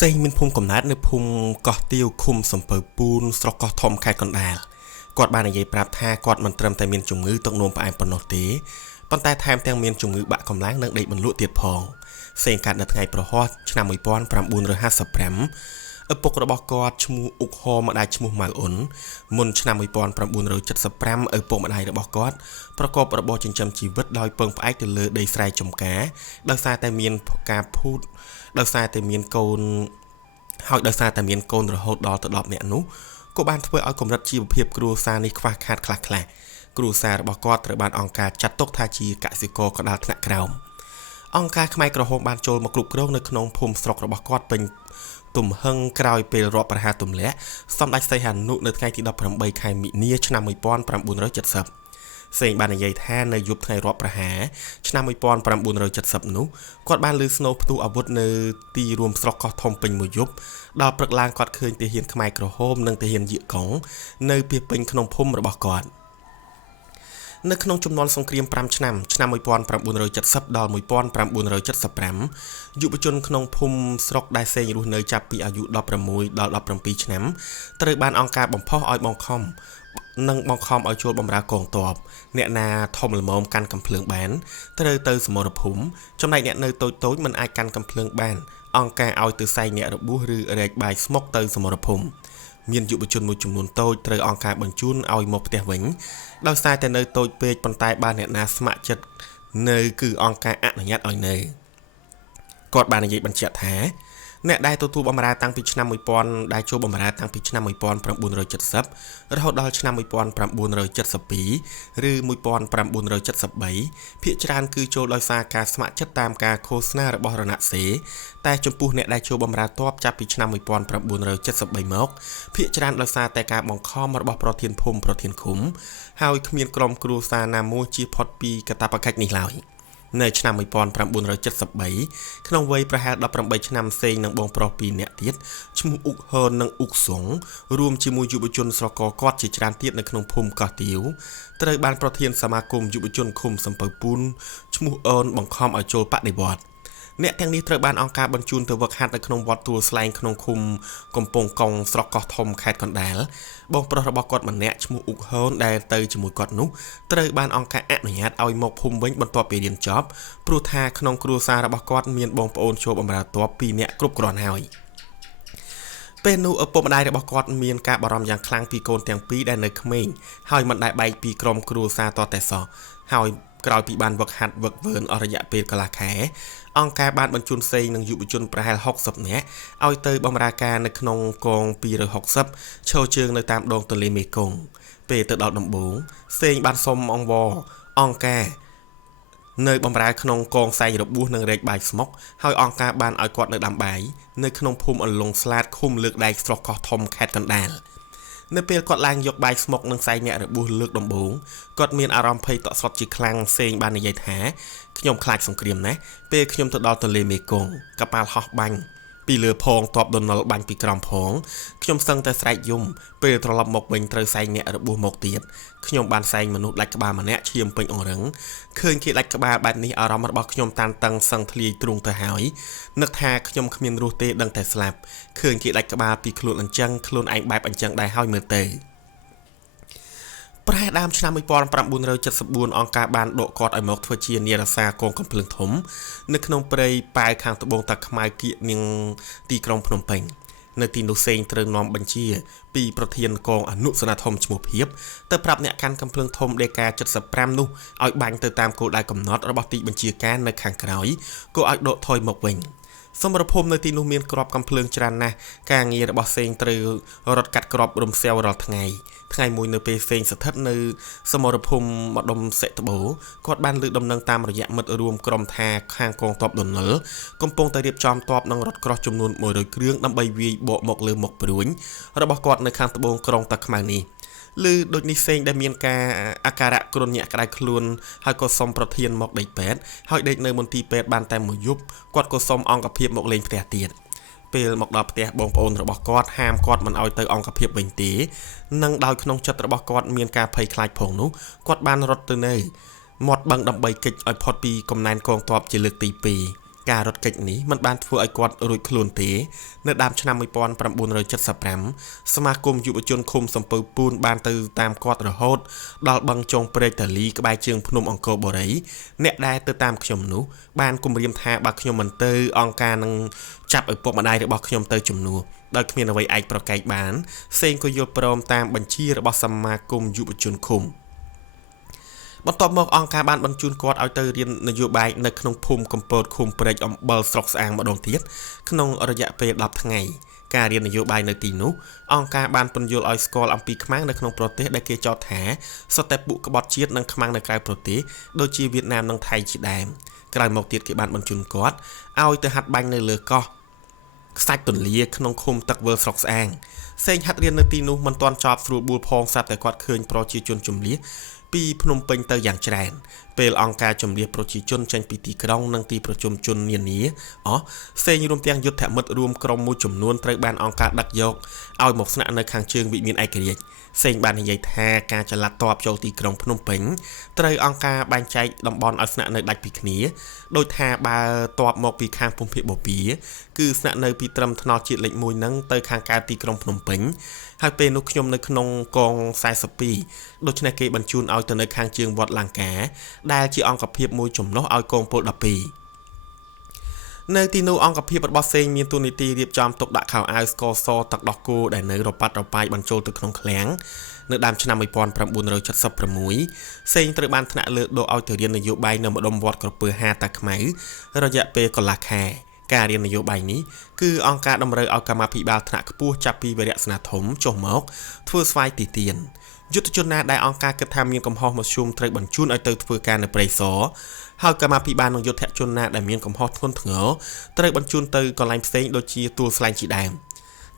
សេងមានភូមិកំណើតនៅភូមិកោះទាវឃុំសំពៅពូនស្រុកកោះធំខេត្តកណ្ដាលគាត់បាននិយាយប្រាប់ថាគាត់មិនត្រឹមតែមានជំងឺទឹកនោមផ្អែមប៉ុណ្ណោះទេប៉ុន្តែថែមទាំងមានជំងឺបាក់កម្លាំងនិងដេកបន្លក់ទៀតផងសេងកាត់នៅថ្ងៃប្រហ័សឆ្នាំ1955ឪពុករបស់គាត់ឈ្មោះអ៊ុកហម្ដាយឈ្មោះម៉ៅអ៊ុនមុនឆ្នាំ1975ឪពុកម្ដាយរបស់គាត់ប្រកបរបរចិញ្ចឹមជីវិតដោយពឹងផ្អែកទៅលើដីស្រែចម្ការដោយសារតែមានកូនហើយដោយសារតែមានកូនរហូតដល់ទៅ10នាក់នោះក៏បានធ្វើឲ្យកម្រិតជីវភាពគ្រួសារនេះខ្វះខាតខ្លះៗគ្រួសាររបស់គាត់ត្រូវបានអង្គការចាត់ទុកថាជាកសិករកណ្ដាលថ្នាក់ក្រោមអង្គការខ្មែរក្រហមបានចូលមកគ្រប់គ្រងនៅក្នុងភូមិស្រុករបស់គាត់ពេញទំហឹងក្រោយពេលរដ្ឋប្រហារទម្លាក់សម្ដេចសីហនុនៅថ្ងៃទី18ខែមិនិនាឆ្នាំ1970សេងបាននិយាយថានៅយប់ថ្ងៃរដ្ឋប្រហារឆ្នាំ1970នោះគាត់បានឮស្នូរផ្ទុះអាវុធនៅទីរួមស្រុកកោះធំពេញមួយយប់ដល់ព្រឹកឡើងគាត់ឃើញទាហានខ្មែរក្រហមនិងទាហានយៀកកុងនៅពីពេញក្នុងភូមិរបស់គាត់នៅក្នុងជំនាន់សង្គ្រាម5ឆ្នាំ1970ដល់1975យុវជនក្នុងភូមិស្រុកដែលសេងរស់នៅចាប់ពីអាយុ16ដល់17ឆ្នាំត្រូវបានអង្គការបំផុសឲ្យបង្ខំឲ្យចូលបម្រើកងទ័ពអ្នកណាធំល្មមកាន់កាំភ្លើងបានត្រូវទៅសមរភូមិចំណែកអ្នកនៅតូចមិនអាចកាន់កាំភ្លើងបានអង្គការឲ្យទៅសែងអ្នករបួសឬរែកបាយស្មុកទៅសមរភូមិមានយុវជនមួយចំនួនតូចត្រូវអង្គការបញ្ជូនឲ្យមកផ្ទះវិញដោយសារតែនៅតូចពេកប៉ុន្តែបានអ្នកណាស្ម័គ្រចិត្តនៅគឺអង្គការអនុញ្ញាតឲ្យនៅគាត់បាននិយាយបញ្ជាក់ថាអ្នកដែលទទួលបម្រើតាំងពីឆ្នាំ1000ដែលចូលបម្រើតាំងពីឆ្នាំ1970រហូតដល់ឆ្នាំ1972ឬ1973ភាគច្រើនគឺចូលដោយសារការស្ម័គ្រចិត្តតាមការឃោសនារបស់រណសេរីតែចំពោះអ្នកដែលចូលបម្រើទ័ពចាប់ពីឆ្នាំ1973មកភាគច្រើនដោយសារតែការបង្ខំរបស់ប្រធានភូមិប្រធានឃុំហើយគ្មានក្រុមគ្រួសារណាមួយជៀសផុតពីកាតព្វកិច្ចនេះឡើយនៅឆ្នាំ1973ក្នុងវ័យប្រហែល18ឆ្នាំសេងនិងបងប្រុស2នាក់ទៀតឈ្មោះអ៊ុកហឺននិងអ៊ុកសុងរួមជាមួយយុវជនស្រកគាត់ជាច្រើនទៀតនៅក្នុងភូមិកោះទាវត្រូវបានប្រធានសមាគមយុវជនឃុំសំពៅពូនឈ្មោះអឺនបង្ខំឲ្យចូលបដិវត្តន៍អ្នកទាំងនេះត្រូវបានអង្គការបញ្ជូនទៅវឹកហាត់នៅក្នុងវត្តទួលស្លែងក្នុងឃុំកំពង់កុងស្រុកកោះធំខេត្តកណ្ដាលបងប្រុសរបស់គាត់ម្នាក់ឈ្មោះអ៊ុកហឺនដែលទៅជាមួយគាត់នោះត្រូវបានអង្គការអនុញ្ញាតឲ្យមកភូមិវិញបន្ទាប់ពីរៀនចប់ព្រោះថាក្នុងគ្រួសាររបស់គាត់មានបងប្អូនចូលបម្រើទ័ព2នាក់គ្រប់គ្រាន់ហើយពេលនោះឪពុកម្ដាយរបស់គាត់មានការបារម្ភយ៉ាងខ្លាំងពីកូនទាំងពីរដែលនៅក្មេងហើយមិនដែលបែកពីក្រុមគ្រួសារតតែសោះហើយក្រោយពីបានវឹកហាត់វឹកវើអស់រយៈពេលកន្លះខែអង្គការបានបញ្ជូនសេងនិងយុវជនប្រហែល60នាក់ឲ្យទៅបម្រើការនៅក្នុងកង260ឈរជើងនៅតាមដងទន្លេមេគង្គពេលទៅដល់ដំបូងសេងបានសុំអង្គការនៅបម្រើក្នុងកងសែងរបួសនិងរែកបាយស្មុកហើយអង្គការបានឲ្យគាត់នៅដាំបាយនៅក្នុងភូមិអន្លង់ស្លាតឃុំលើកដែកស្រុកកោះធំខេត្តកណ្ដាលនៅពេលគាត់ឡើងយកបាយស្មុកនិងសែងអ្នករបួសលើកដំបូងគាត់មានអារម្មណ៍ភ័យតក់ស្លុតជាខ្លាំងសេងបាននិយាយថាខ្ញុំខ្លាចសង្គ្រាមណាស់ពេលខ្ញុំទៅដល់ទន្លេមេគង្គកប៉ាល់ហោះបាញ់ពីលើផងតបដនលបាញ់ពីក្រោមផងខ្ញុំសឹងតែស្រែកយំពេលត្រឡប់មកវិញត្រូវសែងអ្នករបួសមកទៀតខ្ញុំបានសែងមនុស្សដាច់ក្បាលម្នាក់ឈាមពេញអង្រឹងឃើញគេដាច់ក្បាលបែបនេះអារម្មណ៍របស់ខ្ញុំតានតឹងសឹងធ្លាយទ្រូងទៅហើយនឹកថាខ្ញុំគ្មានរស់ទេដឹងតែស្លាប់ឃើញគេដាច់ក្បាលពីខ្លួនអញ្ចឹងខ្លួនឯងបែបអញ្ចឹងដែរហើយមើលទៅប្រហែលដើមឆ្នាំ1974អង្គការបានដកគាត់ឲ្យមកធ្វើជានារសាកងកំភ្លើងធំនៅក្នុងព្រៃប៉ែវខាងត្បូងតាខ្មៅគៀកនាងទីក្រុងភ្នំពេញនៅទីនោះសេងត្រូវនាំបញ្ជាពីប្រធានកងអនុសេនាធំឈ្មោះភៀបទៅប្រាប់អ្នកកាន់កំភ្លើងធំដេកា75នោះឲ្យបាញ់ទៅតាមគោលដៅកំណត់របស់ទីបញ្ជាការនៅខាងក្រោយក៏ឲ្យដកថយមកវិញសមរភូមិនៅទីនោះមានក្របកំភ្លើងច្រើនណាស់ការងាររបស់សេងត្រូវរត់កាត់ក្របរំសាវរាល់ថ្ងៃមួយនៅពេលសេងស្ថិតនៅសមរភូមិម្ដុំសេត្បូគាត់បានលើកដំណឹងតាមរយៈមិត្តរួមក្រុមថាខាងកងទ័ពដនលកំពុងតែរៀបចំទ័ពនិងរថក្រោះចំនួន100គ្រឿងដើម្បីវាយបកមកលើមុខព្រួញរបស់គាត់នៅខាងត្បូងក្រុងតាខ្មៅនេះឬដូចនេះសេងដែលមានការអាការៈគ្រុនញាក់ក្តៅខ្លួនហើយក៏សុំប្រធានមកដេកពេទ្យហើយដេកនៅមន្ទីរពេទ្យបានតែមួយយប់គាត់ក៏សុំអង្គភាពមកលេងផ្ទះទៀតពេលមកដល់ផ្ទះបងប្អូនរបស់គាត់ហាមគាត់មិនឲ្យទៅអង្គភាពវិញទេនិងដោយក្នុងចិត្តរបស់គាត់មានការភ័យខ្លាចផងនោះគាត់បានរត់ទៅនៅមាត់បឹងដើម្បីគេចឲ្យផុតពីកំណែនកងទ័ពជាលើកទី2 ការរត់គេចនេះមិនបានធ្វើឲ្យគាត់រួចខ្លួនទេនៅដើមឆ្នាំ1975សមាគមយុវជនឃុំសំពៅពូនបានទៅតាមគាត់រហូតដល់បឹងចុងព្រែកតាលីក្បែរជើងភ្នំអង្គរបូរីអ្នកដែលទៅតាមខ្ញុំនោះបានគំរាមថាបើខ្ញុំមិនទៅអង្គការនឹងចាប់ឪពុកម្ដាយរបស់ខ្ញុំទៅជំនួសដោយគ្មានអ្វីអាចប្រកែកបានសេងក៏យល់ព្រមតាមបញ្ជារបស់សមាគមយុវជនឃុំបន្ទាប់មកអង្គការបានបញ្ជូនគាត់ឲ្យទៅរៀននយោបាយនៅក្នុងភូមិកំពតឃុំព្រែកអំបិលស្រុកស្អាងម្ដងទៀតក្នុងរយៈពេល10ថ្ងៃការរៀននយោបាយនៅទីនោះអង្គការបានពន្យល់ឲ្យស្គាល់អំពីខ្មាំងនៅក្នុងប្រទេសដែលគេចោទថាសុទ្ធតែពួកក្បត់ជាតិនិងខ្មាំងនៅក្រៅប្រទេសដូចជាវៀតណាមនិងថៃជាដើមក្រោយមកទៀតគេបានបញ្ជូនគាត់ឲ្យទៅហាត់បាញ់នៅលើកោះខ្សាច់ទន្លាក្នុងឃុំទឹកវើស្រុកស្អាងសេងហាត់រៀននៅទីនោះមិនទាន់ចប់ស្រួលបួលផងស្រាប់តែគាត់ឃើញប្រជាជនជំនះពីភ្នំពេញទៅយ៉ាងច្រើនពេលអង្គការជំនះប្រជាជនចេញពីទីក្រុងនិងទីប្រជុំជននានាសេងរួមទាំងយុទ្ធមិត្តរួមក្រុមមួយចំនួនត្រូវបានអង្គការដឹកយកឲ្យមកស្នាក់នៅខាងជើងវិមានឯករាជ្យសេងបាននិយាយថាការចល័តតបចូលទីក្រុងភ្នំពេញត្រូវអង្គការបែងចែកតំបន់ឲ្យស្នាក់នៅដាច់ពីគ្នាដោយថាបើតបមកពីខាងភូមិភាគបូព៌ាគឺស្នាក់នៅពីត្រឹមថ្នល់ជាតិលេខ1ហ្នឹងទៅខាងកើតទីក្រុងភ្នំពេញហើយពេលនោះខ្ញុំនៅក្នុងកង42ដូច្នេះគេបញ្ជូនឲ្យទៅនៅខាងជើងវត្តលង្កាដែលជាអង្គភាពមួយចំណុះឲ្យកងពល12នៅទីនោះអង្គភាពរបស់សេងមានតួនាទីរៀបចំទុកដាក់ខោអាវស្ករសទឹកដោះគោដែលនៅរប៉ាត់រប៉ាយបញ្ចូលទៅក្នុងឃ្លាំងនៅដើមឆ្នាំ1976សេងត្រូវបានថ្នាក់លើកដកឲ្យទៅរៀននយោបាយនៅម្ដុំវត្តក្រពើ5តាខ្មៅរយៈពេលកន្លះខែការរៀននយោបាយនេះគឺអង្គការតម្រូវឲ្យកម្មាភិបាលថ្នាក់ខ្ពស់ចាប់ពីវរៈស្នាធំចុះមកធ្វើស្វ័យទីទានយុទ្ធជនណាដែលអង្គការគិតថាមានកំហុសមធ្យមត្រូវបញ្ជូនឲ្យទៅធ្វើការនៅព្រៃសរហើយកម្មាភិបាលនឹងយុទ្ធជនណាដែលមានកំហុសធ្ងន់ធ្ងរត្រូវបញ្ជូនទៅកន្លែងផ្សេងដូចជាទួលស្លែងជាដើម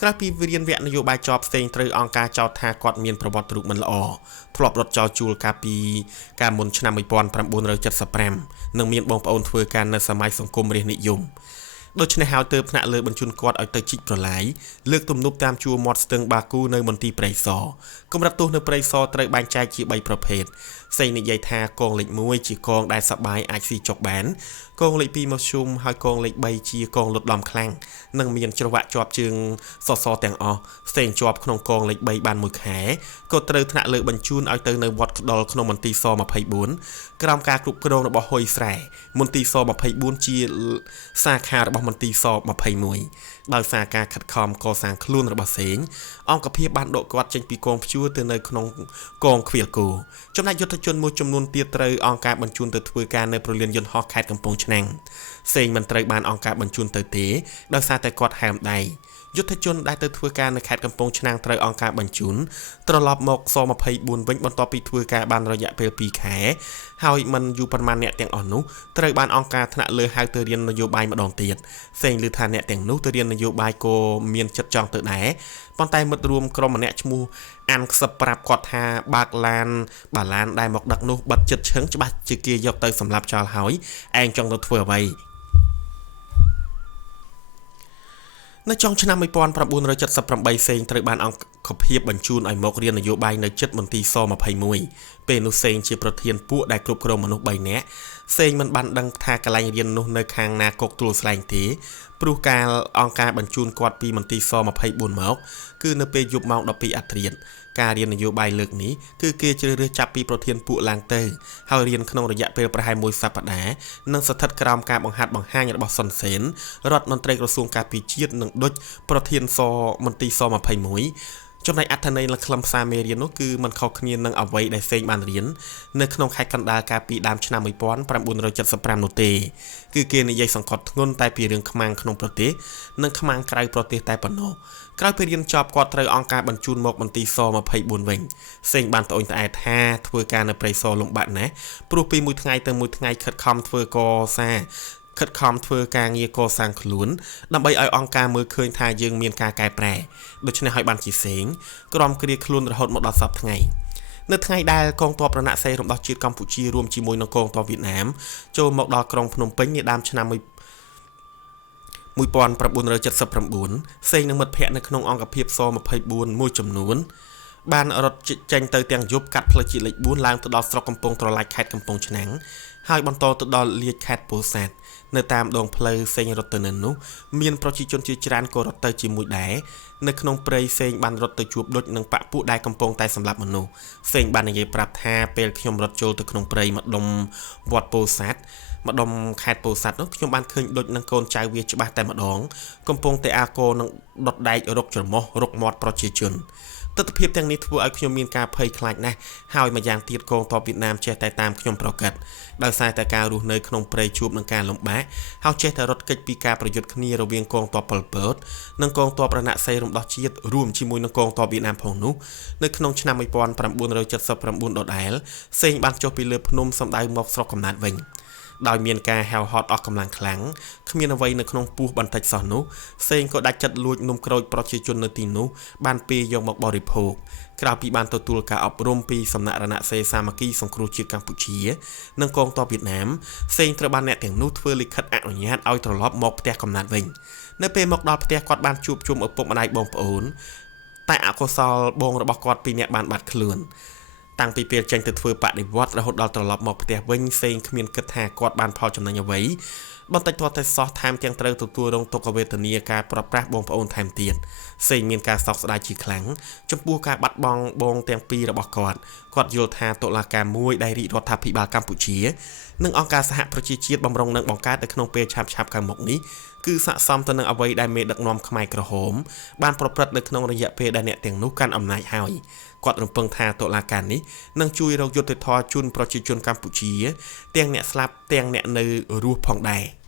ក្រៅពីវិរៀនវគ្គនយោបាយចប់ផ្សេងត្រូវអង្គការចោទថាគាត់មានប្រវត្តិរូបមិនល្អធ្លាប់រត់ចោលជួលកាលពីកាលមុនឆ្នាំ1975និងមានបងប្អូនធ្វើការនៅសម័យសង្គមរាស្ត្រនិយមដូច្នេះហើយទើបថ្នាក់លើបញ្ជូនគាត់ឲ្យទៅជីកប្រឡាយលើកទំនប់តាមជួរមាត់ស្ទឹងបាគូនៅមន្ទីរព្រៃសរកម្រិតទោសនៅព្រៃសរត្រូវបែងចែកជា3ប្រភេទសេងនិយាយថាកងលេខ1ជាកងដែលសបាយអាចស៊ីចុកបានកងលេខ2មកជុំហើយកងលេខ3ជាកងលុតដំខ្លាំងនិងមានច្រវាក់ជាប់ជើងសសរទាំងអស់សេងជាប់ក្នុងកងលេខ3បាន1ខែក៏ត្រូវថ្នាក់លើបញ្ជូនឲ្យទៅនៅវត្តក្ដុលក្នុងមន្ទីរស24ក្រោមការគ្រប់គ្រងរបស់ហ៊ុយស្រែមន្ទីរស24ជាសាខារបស់មន្ទីរស21ដោយសារការខិតខំកសាងខ្លួនរបស់សេងអង្គភាពបានដកគាត់ចេញពីកងព្យួរទៅនៅក្នុងកងខ្វៀលគោចំណែកយុទ្ធជនមួយចំនួនទៀតត្រូវអង្គការបញ្ជូនទៅធ្វើការនៅប្រលានយន្តហោះខេត្តកំពង់ឆ្នាំងសេងមិនត្រូវបានអង្គការបញ្ជូនទៅទេដោយសារតែគាត់ហាមដៃយុទ្ធជនដែលទៅធ្វើការនៅខេត្តកំពង់ឆ្នាំងត្រូវអង្គការបញ្ជូនត្រឡប់មកស24វិញបន្ទាប់ពីធ្វើការបានរយៈពេល2ខែហើយមិនយូរប៉ុន្មានអ្នកទាំងអស់នោះត្រូវបានអង្គការថ្នាក់លើហៅទៅរៀននយោបាយម្ដងទៀតសេងឮថាអ្នកទាំងនោះទៅរៀននយោបាយក៏មានចិត្តចង់ទៅដែរប៉ុន្តែមិត្តរួមក្រុមម្នាក់ឈ្មោះអានខ្សឹបប្រាប់គាត់ថាបើកឡានដែលមកដឹកនោះបិទចិត្តឈឹងច្បាស់ជាគេយកទៅសម្លាប់ចោលហើយឯងចង់ទៅធ្វើអ្វីនៅចុងឆ្នាំ1978សេងត្រូវបានអង្គភាពបញ្ជូនឲ្យមករៀននយោបាយនៅជិតមន្ទីរស21ពេលនោះសេងជាប្រធានពួកដែលគ្រប់គ្រងមនុស្ស3នាក់សេងមិនបានដឹងថាកន្លែងរៀននោះនៅខាងណាកុកទួលស្លែងទេព្រោះការអង្គការបញ្ជូនគាត់ពីមន្ទីរស24មកគឺនៅពេលយប់ម៉ោង12អាធ្រាត្រការរៀននយោបាយលើកនេះគឺគេជ្រើសរើសចាប់ពីប្រធានពួកឡើងទៅហើយរៀនក្នុងរយៈពេលប្រហែល1សប្តាហ៍និងស្ថិតក្រោមការបង្ហាត់បង្ហាញរបស់សុនសេនរដ្ឋមន្ត្រីក្រសួងការពារជាតិនិងឌុចប្រធានមន្ទីរស21ចំណែកអត្ថន័យនិងខ្លឹមសារមេរៀននោះគឺមិនខុសគ្នានឹងអ្វីដែលសេងបានរៀននៅក្នុងខេត្តកណ្ដាលកាលពីដើមឆ្នាំ1975នោះទេគឺគេនិយាយសង្កត់ធ្ងន់តែពីរឿងខ្មាំងក្នុងប្រទេសនិងខ្មាំងក្រៅប្រទេសតែប៉ុណ្ណោះក្រោយពីរៀនចប់គាត់ត្រូវអង្គការបញ្ជូនមកមន្ទីរស24វិញសេងបានត្អូញត្អែថាធ្វើការនៅព្រៃសរលំបាកណាស់ព្រោះពីមួយថ្ងៃទៅមួយថ្ងៃខិតខំធ្វើការងារកសាងខ្លួនដើម្បីឲ្យអង្គការមើលឃើញថាយើងមានការកែប្រែដូច្នេះហើយបានជាសេងក្រំគ្រាខ្លួនរហូតមកដល់សប្តាហ៍ថ្ងៃនៅថ្ងៃដែលកងទ័ពរណសិរ្សរំដោះជាតិកម្ពុជារួមជាមួយនឹងកងទ័ពវៀតណាមចូលមកដល់ក្រុងភ្នំពេញនាដើមឆ្នាំ1979សេងនិងមិត្តភ័ក្តិនៅក្នុងអង្គភាពស24មួយចំនួនបានរត់ចេញទៅទាំងយប់កាត់ផ្លូវជាតិលេខ4ឡើងទៅដល់ស្រុកកំពង់ត្រឡាចខេត្តកំពង់ឆ្នាំង ហើយបន្តទៅដល់លាជខេត្តពោធិ៍សាត់នៅតាមដងផ្លូវសេងរត់ទៅនឹងនោះមានប្រជាជនជាច្រើនក៏រត់ទៅជាមួយដែរនៅក្នុងព្រៃសេងបានរត់ទៅជួបដុចនឹងបពពួកដែលកំពុងតែសម្លាប់មនុស្សសេងបាននិយាយប្រាប់ថាពេលខ្ញុំរត់ចូលទៅក្នុងព្រៃម្ដុំវត្តពោធិ៍សាត់ម្ដុំខេត្តពោធិ៍សាត់នោះខ្ញុំបានឃើញដុចនឹងកូនចៅវាច្បាស់តែម្ដងកំពុងតែអាកោនឹងដុតដែករកច្រមុះរកមាត់ប្រជាជនទស្សនវិជ្ជាទាំងនេះធ្វើឲ្យខ្ញុំមានការភ័យខ្លាចណាស់ហើយម្យ៉ាងទៀតកងទ័ពវៀតណាមចេះតែតាមខ្ញុំប្រកាសដោយសារតែការរស់នៅក្នុងព្រៃជួបនឹងការលំបាកហើយចេះតែរត់គេចពីការប្រយុទ្ធគ្នារវាងកងទ័ពប៉ុលពតនិងកងទ័ពរណសិរ្សរំដោះជាតិរួមជាមួយនឹងកងទ័ពវៀតណាមផងនោះនៅក្នុងឆ្នាំ1979ដដែលសេងបានចុះពីលើភ្នំសម្ដៅមកស្រុកកំណើតវិញដោយមានការហៅហត់អស់កម្លាំងខ្លាំងគ្មានអ្វីនៅក្នុងពោះបន្តិចសោះនោះសេងក៏ដាច់ចិត្តលួចនំក្រូចប្រជាជននៅទីនោះបានពេលយកមកបរិភោគក្រៅពីបានទទួលការអប់រំពីសំណាក់រណសិរ្សសាមគ្គីសង្គ្រោះជាតិកម្ពុជានិងកងទ័ពវៀតណាមសេងត្រូវបានអ្នកទាំងនោះធ្វើលិខិតអនុញ្ញាតឲ្យត្រឡប់មកផ្ទះកំណើតវិញនៅពេលមកដល់ផ្ទះគាត់បានជួបជុំឪពុកម្ដាយបងប្អូនតែអកុសលបងរបស់គាត់ពីរនាក់បានបាត់ខ្លួនតាំងពីពេលចេញទៅធ្វើបដិវត្តរហូតដល់ត្រឡប់មកផ្ទះវិញសេងគ្មានគិតថាគាត់បានផលចំណេញអ្វីបន្តិចទាល់តែសោះថែមទាំងត្រូវទទួលរងទុក្ខវេទនាការប្រព្រឹត្តបងប្អូនថែមទៀតសេងមានការសោកស្ដាយជាខ្លាំងចំពោះការបាត់បង់បងទាំងពីររបស់គាត់យល់ថាតុលាការមួយដែលរាជរដ្ឋាភិបាលកម្ពុជានិងអង្គការសហប្រជាជាតិបំរុងនឹងបង្កើតនៅក្នុងពេលឆាប់ៗខាងមុខនេះគឺស័ក្តិសមទៅនឹងអ្វីដែលមេដឹកនាំខ្មែរក្រហមបានប្រព្រឹត្តនៅក្នុងរយៈពេលដែលអ្នកទាំងនោះកាន់អំណាចហើយគាត់រំពឹងថាតុលាការនេះនឹងជួយរកយុត្តិធម៌ជូនប្រជាជនកម្ពុជាទាំងអ្នកស្លាប់ទាំងអ្នកនៅរស់ផងដែរ